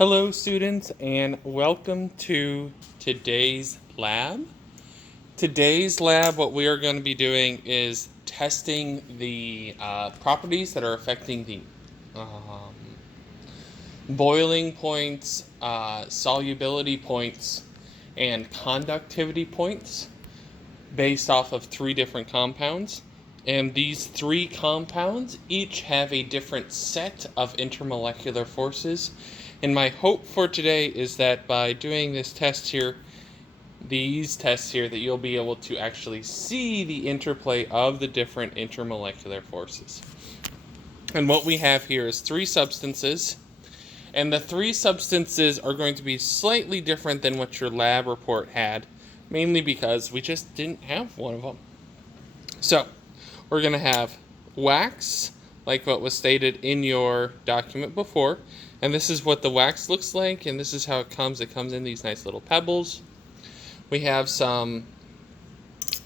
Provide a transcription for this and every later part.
Hello students and welcome to today's lab. Today's lab, what we are going to be doing is testing the properties that are affecting the boiling points, solubility points, and conductivity points based off of 3 different compounds. And these 3 compounds each have a different set of intermolecular forces. And my hope for today is that by doing these tests here, that you'll be able to actually see the interplay of the different intermolecular forces. And what we have here is 3 substances. And the 3 substances are going to be slightly different than what your lab report had, mainly because we just didn't have one of them. So, we're going to have wax, like what was stated in your document before. And this is what the wax looks like, and this is how it comes. It comes in these nice little pebbles. We have some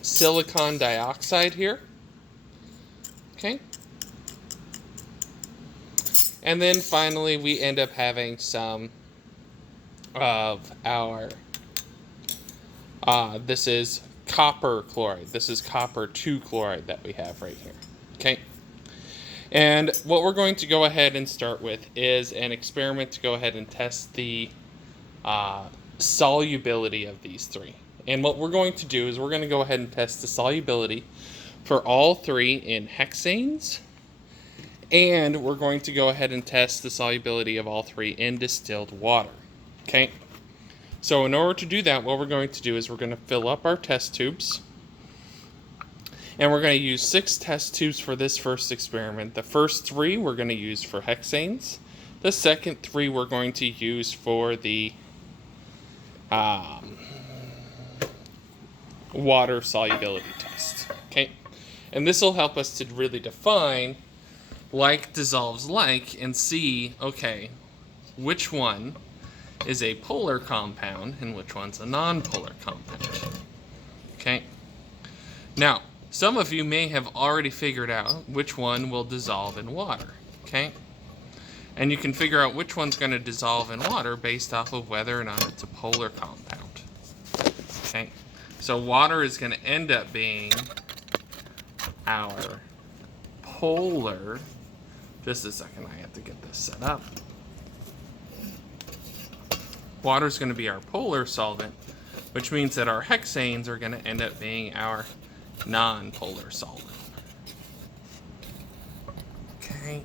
silicon dioxide here. Okay. And then finally, we end up having some of our, this is copper chloride. This is copper 2 chloride that we have right here. Okay. And what we're going to go ahead and start with is an experiment to go ahead and test the solubility of these 3. And what we're going to do is we're going to go ahead and test the solubility for all 3 in hexanes. And we're going to go ahead and test the solubility of all 3 in distilled water. Okay? So in order to do that, what we're going to do is we're going to fill up our test tubes. And we're going to use 6 test tubes for this first experiment. The first 3 we're going to use for hexanes. The second 3 we're going to use for the water solubility test. Okay? And this will help us to really define like dissolves like and see, okay, which one is a polar compound and which one's a nonpolar compound. Okay? Now, some of you may have already figured out which one will dissolve in water. Okay? And you can figure out which one's going to dissolve in water based off of whether or not it's a polar compound. Okay? So water is going to end up being our polar. Just a second, I have to get this set up. Water is going to be our polar solvent, which means that our hexanes are going to end up being our non-polar solvent. Okay.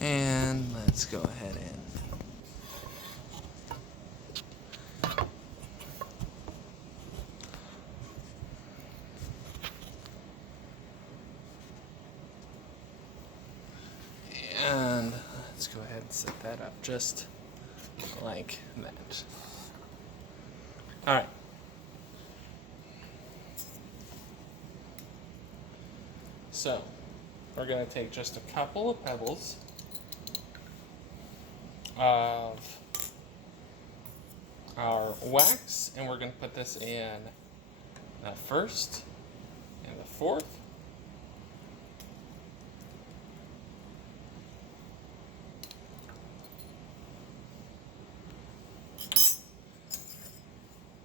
And let's go ahead and let's go ahead and set that up just like that. All right. So, we're going to take just a couple of pebbles of our wax, and we're going to put this in the first and the fourth.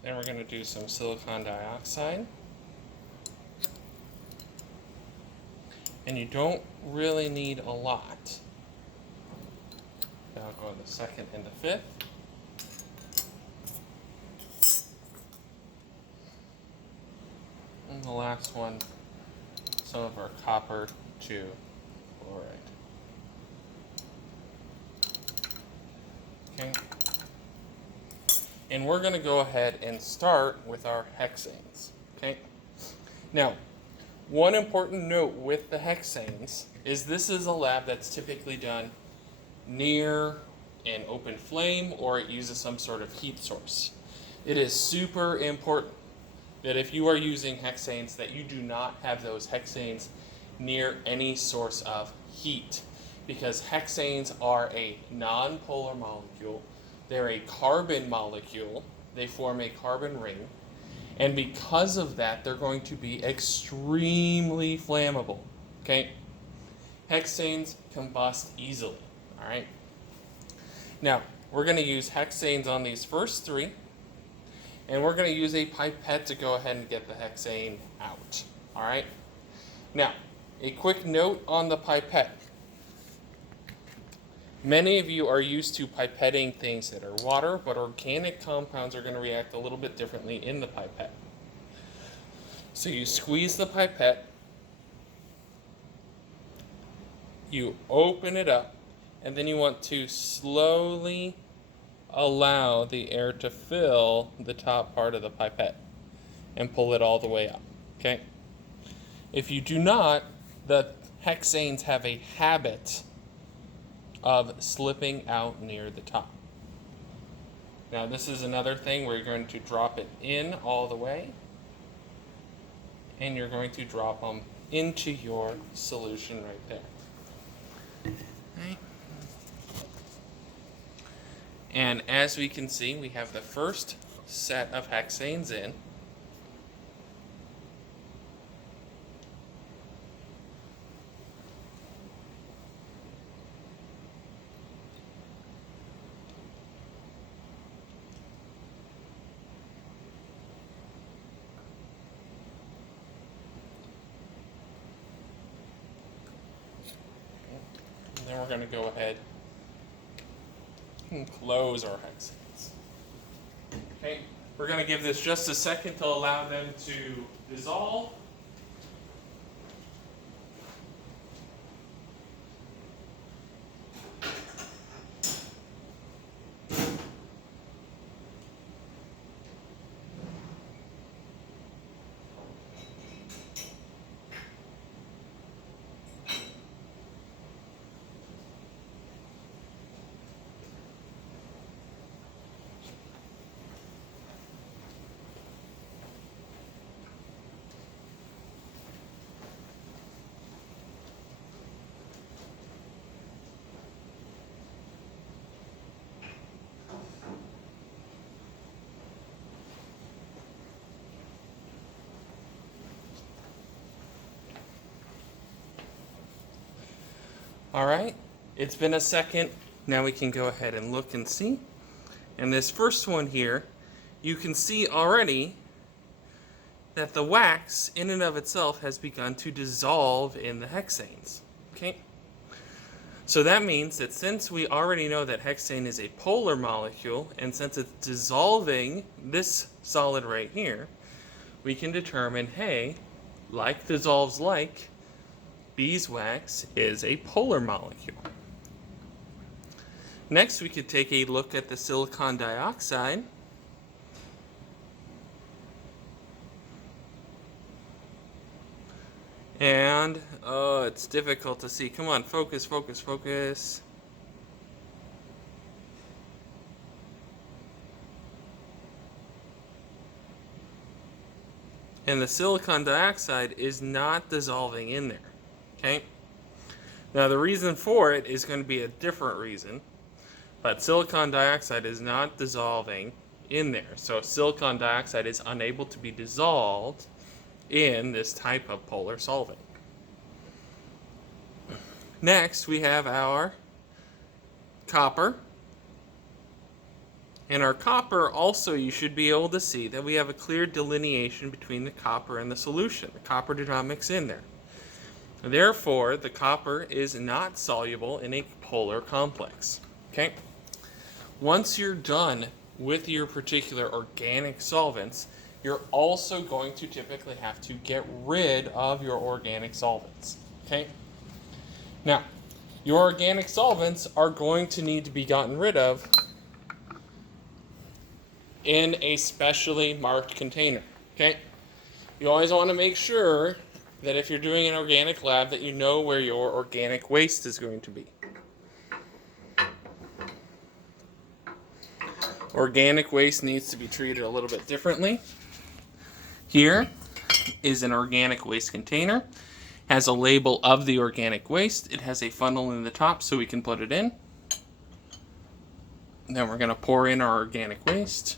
Then we're going to do some silicon dioxide. And you don't really need a lot. I'll go the second and the fifth. And the last one, some of our copper 2 chloride. Okay. And we're going to go ahead and start with our hexanes. Okay. Now, one important note with the hexanes is this is a lab that's typically done near an open flame or it uses some sort of heat source. It is super important that if you are using hexanes that you do not have those hexanes near any source of heat, because hexanes are a nonpolar molecule. They're a carbon molecule. They form a carbon ring. And because of that, they're going to be extremely flammable. Okay? hexanes combust easily. All right. Now, we're going to use hexanes on these first three, and we're going to use a pipette to go ahead and get the hexane out. All right. Now, a quick note on the pipette. Many of you are used to pipetting things that are water, but organic compounds are going to react a little bit differently in the pipette. So you squeeze the pipette, you open it up, and then you want to slowly allow the air to fill the top part of the pipette and pull it all the way up. Okay? If you do not, the hexanes have a habit of slipping out near the top. Now this is another thing where you're going to drop it in all the way, and you're going to drop them into your solution right there. Okay. And as we can see, we have the first set of hexanes in. Then we're going to go ahead and close our hexanes. Okay, we're going to give this just a second to allow them to dissolve. All right, it's been a second. Now we can go ahead and look and see. And this first one here, you can see already that the wax in and of itself has begun to dissolve in the hexanes. Okay? So that means that since we already know that hexane is a polar molecule, and since it's dissolving this solid right here, we can determine, hey, like dissolves like, beeswax is a polar molecule. Next, we could take a look at the silicon dioxide. And, oh, it's difficult to see. Come on, focus, focus, focus. And the silicon dioxide is not dissolving in there. Okay? Now the reason for it is going to be a different reason, but silicon dioxide is not dissolving in there. So silicon dioxide is unable to be dissolved in this type of polar solvent. Next, we have our copper. And our copper also, you should be able to see that we have a clear delineation between the copper and the solution. The copper did not mix in there. Therefore, the copper is not soluble in a polar complex. Okay? Once you're done with your particular organic solvents, you're also going to typically have to get rid of your organic solvents. Okay? Now, your organic solvents are going to need to be gotten rid of in a specially marked container. Okay? You always want to make sure that if you're doing an organic lab that you know where your organic waste is going to be. Organic waste needs to be treated a little bit differently. Here is an organic waste container. Has a label of the organic waste. It has a funnel in the top so we can put it in. Then we're going to pour in our organic waste.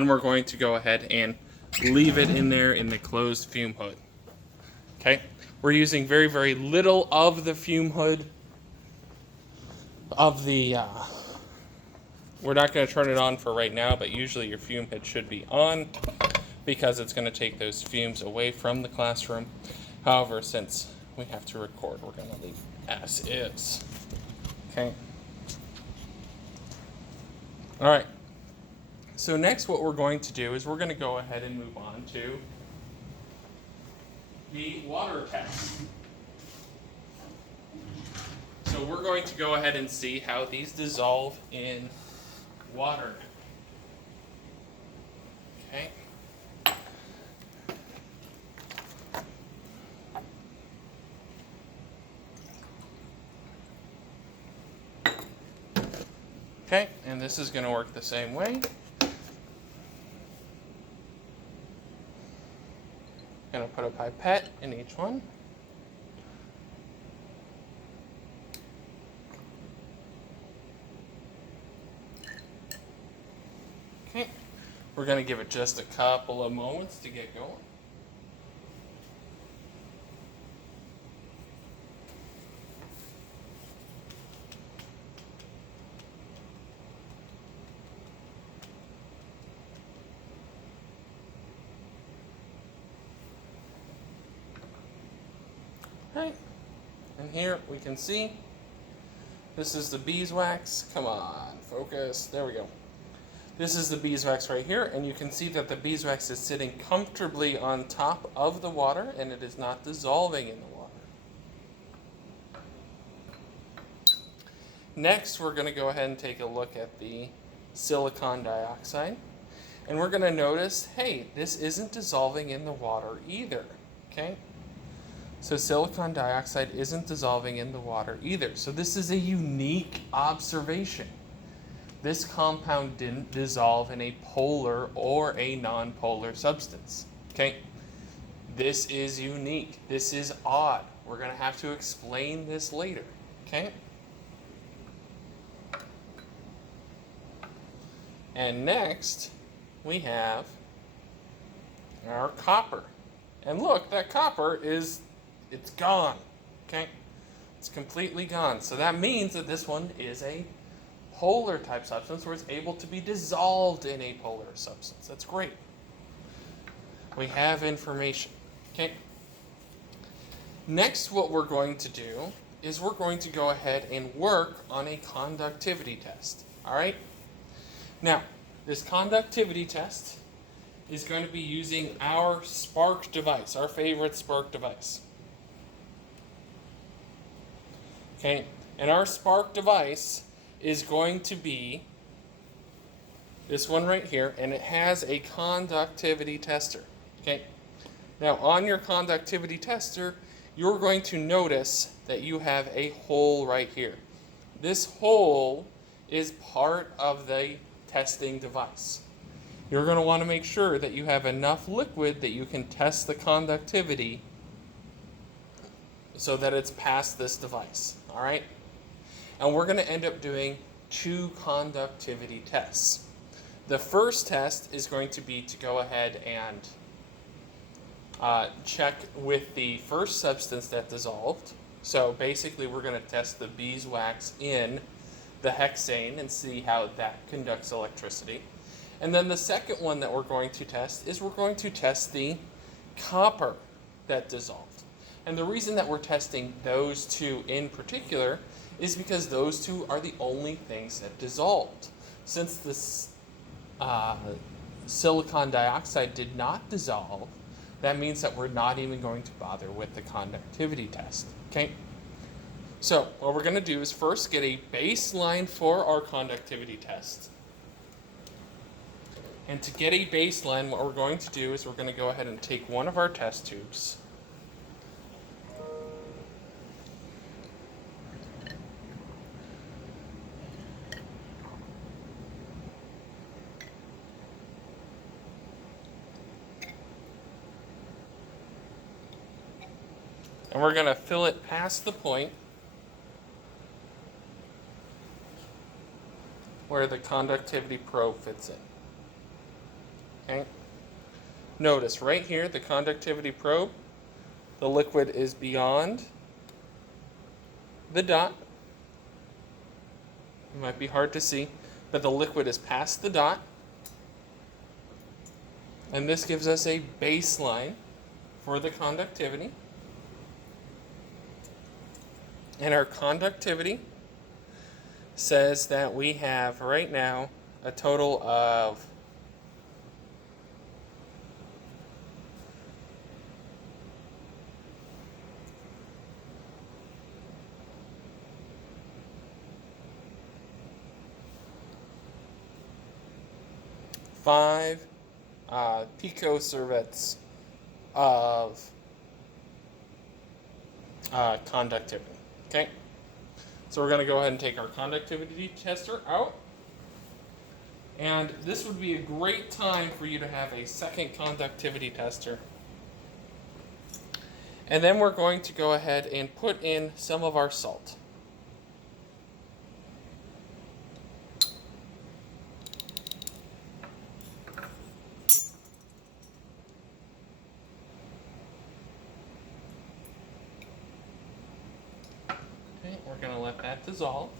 and we're going to go ahead and leave it in there in the closed fume hood. Okay, we're using very, very little of the fume hood of the, we're not going to turn it on for right now, but usually your fume hood should be on because it's going to take those fumes away from the classroom. However, since we have to record, we're going to leave as is. Okay. All right. So next what we're going to do is we're going to go ahead and move on to the water test. So we're going to go ahead and see how these dissolve in water. Okay. Okay, and this is going to work the same way. Going to put a pipette in each one. Okay, we're going to give it just a couple of moments to get going. Okay, and here we can see this is the beeswax. Come on, focus. There we go. This is the beeswax right here, and you can see that the beeswax is sitting comfortably on top of the water, and it is not dissolving in the water. Next, we're going to go ahead and take a look at the silicon dioxide, and we're going to notice, hey, this isn't dissolving in the water either, okay? So silicon dioxide isn't dissolving in the water either. So this is a unique observation. This compound didn't dissolve in a polar or a nonpolar substance. Okay? This is unique. This is odd. We're going to have to explain this later. Okay? And next, we have our copper. And look, that copper it's gone. Okay? It's completely gone. So that means that this one is a polar type substance where it's able to be dissolved in a polar substance. That's great. We have information. Okay. Next, what we're going to do is we're going to go ahead and work on a conductivity test. All right? Now, this conductivity test is going to be using our spark device, our favorite spark device. Okay, and our spark device is going to be this one right here, and it has a conductivity tester. Okay, now on your conductivity tester, you're going to notice that you have a hole right here. This hole is part of the testing device. You're going to want to make sure that you have enough liquid that you can test the conductivity so that it's past this device. All right? And we're going to end up doing 2 conductivity tests. The first test is going to be to go ahead and check with the first substance that dissolved. So basically we're going to test the beeswax in the hexane and see how that conducts electricity. And then the second one that we're going to test is we're going to test the copper that dissolved. And the reason that we're testing those 2 in particular is because those 2 are the only things that dissolved. Since this silicon dioxide did not dissolve, that means that we're not even going to bother with the conductivity test. Okay? So what we're going to do is first get a baseline for our conductivity test. And to get a baseline, what we're going to do is we're going to go ahead and take one of our test tubes. And we're going to fill it past the point where the conductivity probe fits in. Okay. Notice right here, the conductivity probe, the liquid is beyond the dot. It might be hard to see, but the liquid is past the dot. And this gives us a baseline for the conductivity. And our conductivity says that we have right now a total of 5 picosieverts of conductivity. Okay, so we're going to go ahead and take our conductivity tester out. And this would be a great time for you to have a second conductivity tester. And then we're going to go ahead and put in some of our salt. Okay, we're going to let that dissolve.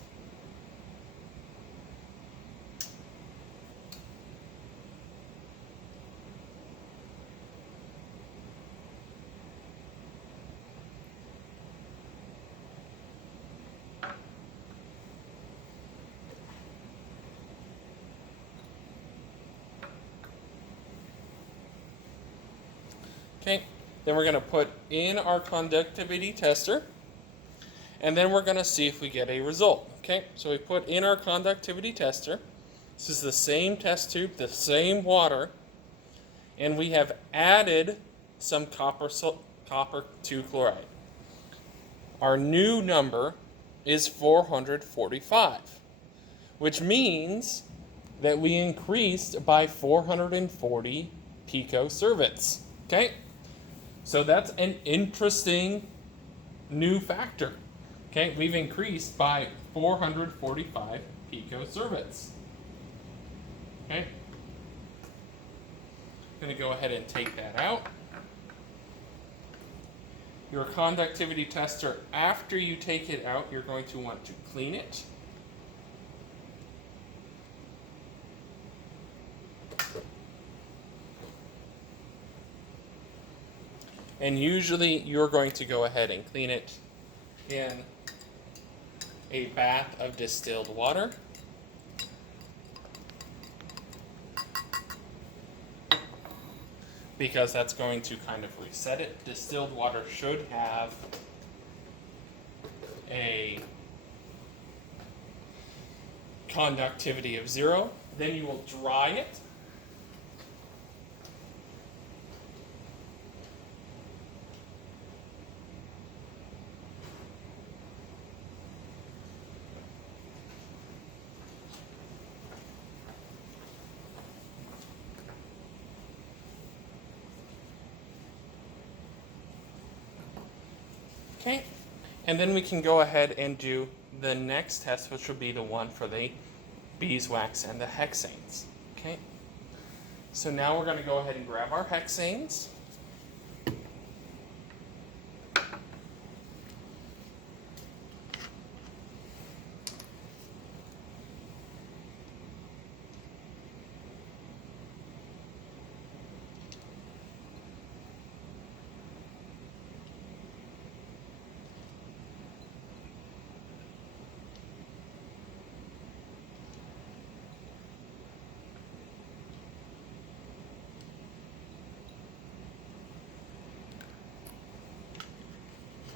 Okay, then we're going to put in our conductivity tester, and then we're going to see if we get a result. Okay, so we put in our conductivity tester. This is the same test tube, the same water, and we have added some copper 2 chloride. Our new number is 445, which means that we increased by 440 picosieverts. Okay? So that's an interesting new factor. Okay, we've increased by 445 picosieverts. Okay, I'm going to go ahead and take that out. Your conductivity tester, after you take it out, you're going to want to clean it. And usually you're going to go ahead and clean it in a bath of distilled water. Because that's going to kind of reset it. Distilled water should have a conductivity of 0. Then you will dry it. Okay, and then we can go ahead and do the next test, which will be the one for the beeswax and the hexanes. Okay, so now we're going to go ahead and grab our hexanes.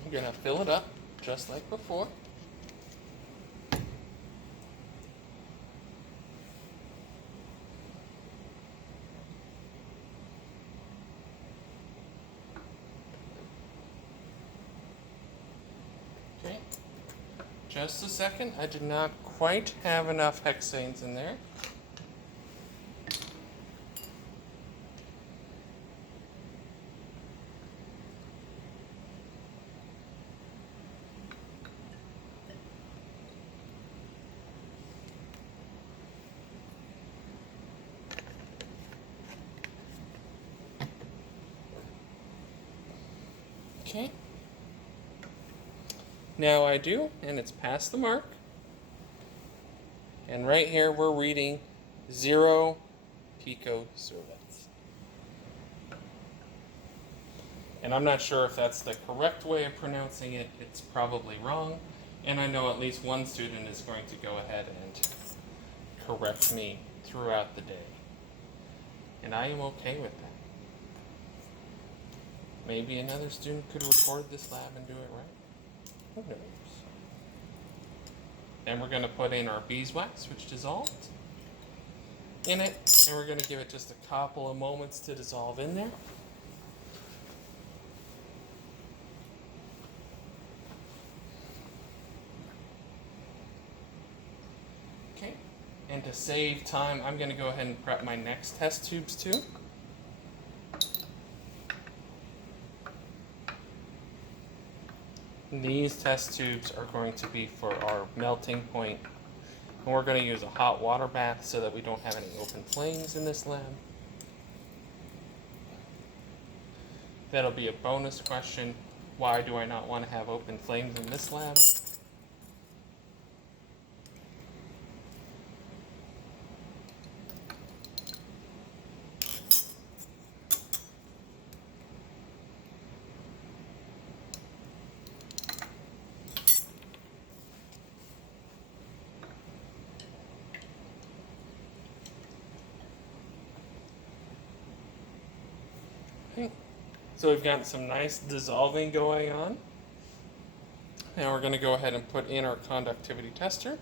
I'm going to fill it up just like before. Okay, just a second. I did not quite have enough hexanes in there. Okay. Now I do, and it's past the mark. And right here we're reading 0 picosieverts. And I'm not sure if that's the correct way of pronouncing it. It's probably wrong. And I know at least one student is going to go ahead and correct me throughout the day. And I am okay with that. Maybe another student could record this lab and do it right. Who knows? Then we're going to put in our beeswax, which dissolved in it. And we're going to give it just a couple of moments to dissolve in there. Okay. And to save time, I'm going to go ahead and prep my next test tubes too. These test tubes are going to be for our melting point. And we're going to use a hot water bath so that we don't have any open flames in this lab. That'll be a bonus question. Why do I not want to have open flames in this lab? Okay. So we've got some nice dissolving going on. Now we're going to go ahead and put in our conductivity tester.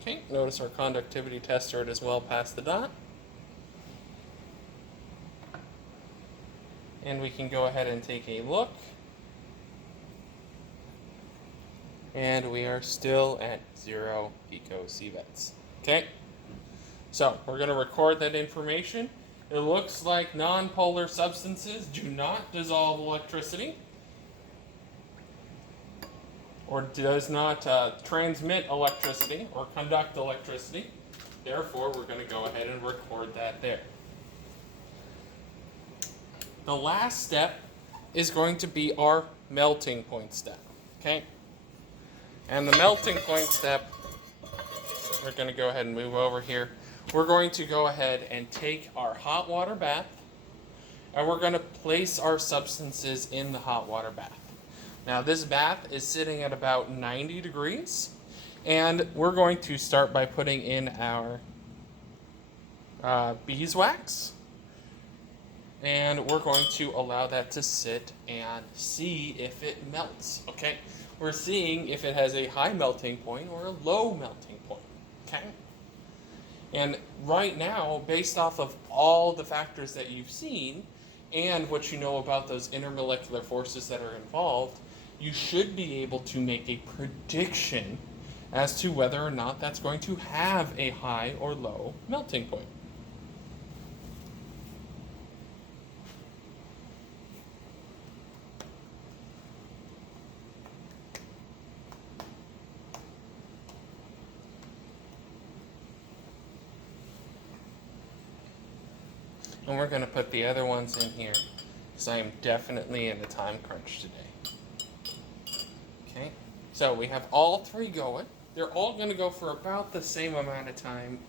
Okay, notice our conductivity tester is well past the dot. And we can go ahead and take a look. And we are still at 0 picosieverts. Okay, so we're going to record that information. It looks like nonpolar substances do not dissolve electricity or does not transmit electricity or conduct electricity. Therefore, we're going to go ahead and record that there. The last step is going to be our melting point step. Okay? And the melting point step, we're going to go ahead and move over here. We're going to go ahead and take our hot water bath and we're going to place our substances in the hot water bath. Now this bath is sitting at about 90 degrees and we're going to start by putting in our beeswax and we're going to allow that to sit and see if it melts. Okay, we're seeing if it has a high melting point or a low melting point. Okay. And right now, based off of all the factors that you've seen and what you know about those intermolecular forces that are involved, you should be able to make a prediction as to whether or not that's going to have a high or low melting point. And we're going to put the other ones in here because I am definitely in a time crunch today. Okay, so we have all three going. They're all going to go for about the same amount of time.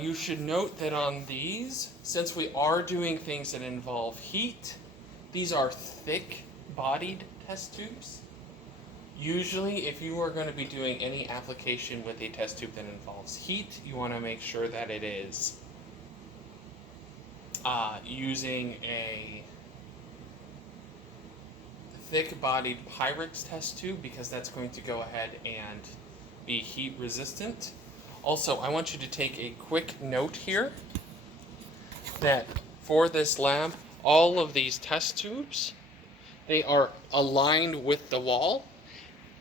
You should note that on these, since we are doing things that involve heat, these are thick-bodied test tubes. Usually, if you are going to be doing any application with a test tube that involves heat, you want to make sure that it is using a thick-bodied Pyrex test tube because that's going to go ahead and be heat resistant. Also, I want you to take a quick note here that for this lab, all of these test tubes, they are aligned with the wall.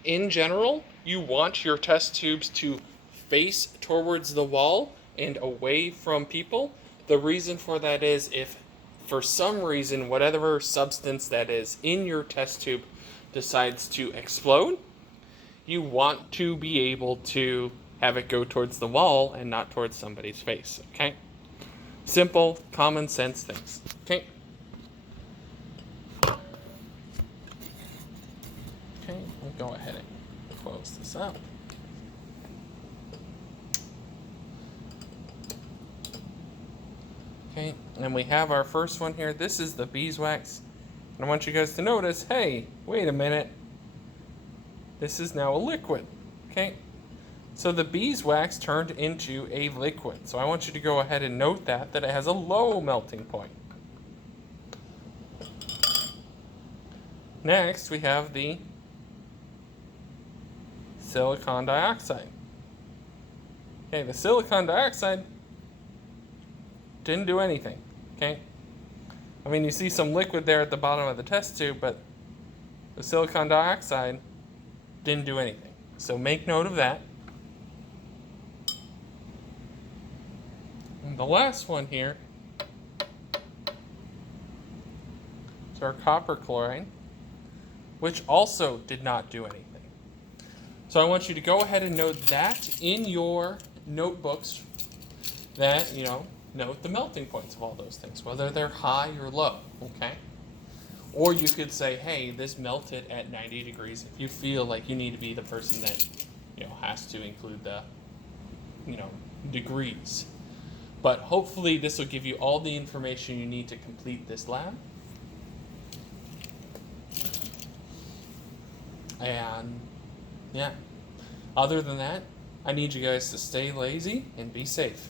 In general, you want your test tubes to face towards the wall and away from people. The reason for that is if for some reason whatever substance that is in your test tube decides to explode, you want to be able to have it go towards the wall and not towards somebody's face, okay? Simple, common sense things, okay? go ahead and close this up. Okay, and we have our first one here. This is the beeswax. And I want you guys to notice, hey, wait a minute. This is now a liquid. Okay, so the beeswax turned into a liquid. So I want you to go ahead and note that it has a low melting point. Next, we have the silicon dioxide. Okay, the silicon dioxide didn't do anything. Okay, I mean, you see some liquid there at the bottom of the test tube, but the silicon dioxide didn't do anything. So make note of that. And the last one here is our copper chloride, which also did not do anything. So I want you to go ahead and note that in your notebooks, that, note the melting points of all those things, whether they're high or low, okay? Or you could say, hey, this melted at 90 degrees if you feel like you need to be the person that, has to include the, degrees. But hopefully this will give you all the information you need to complete this lab. And yeah, other than that, I need you guys to stay lazy and be safe.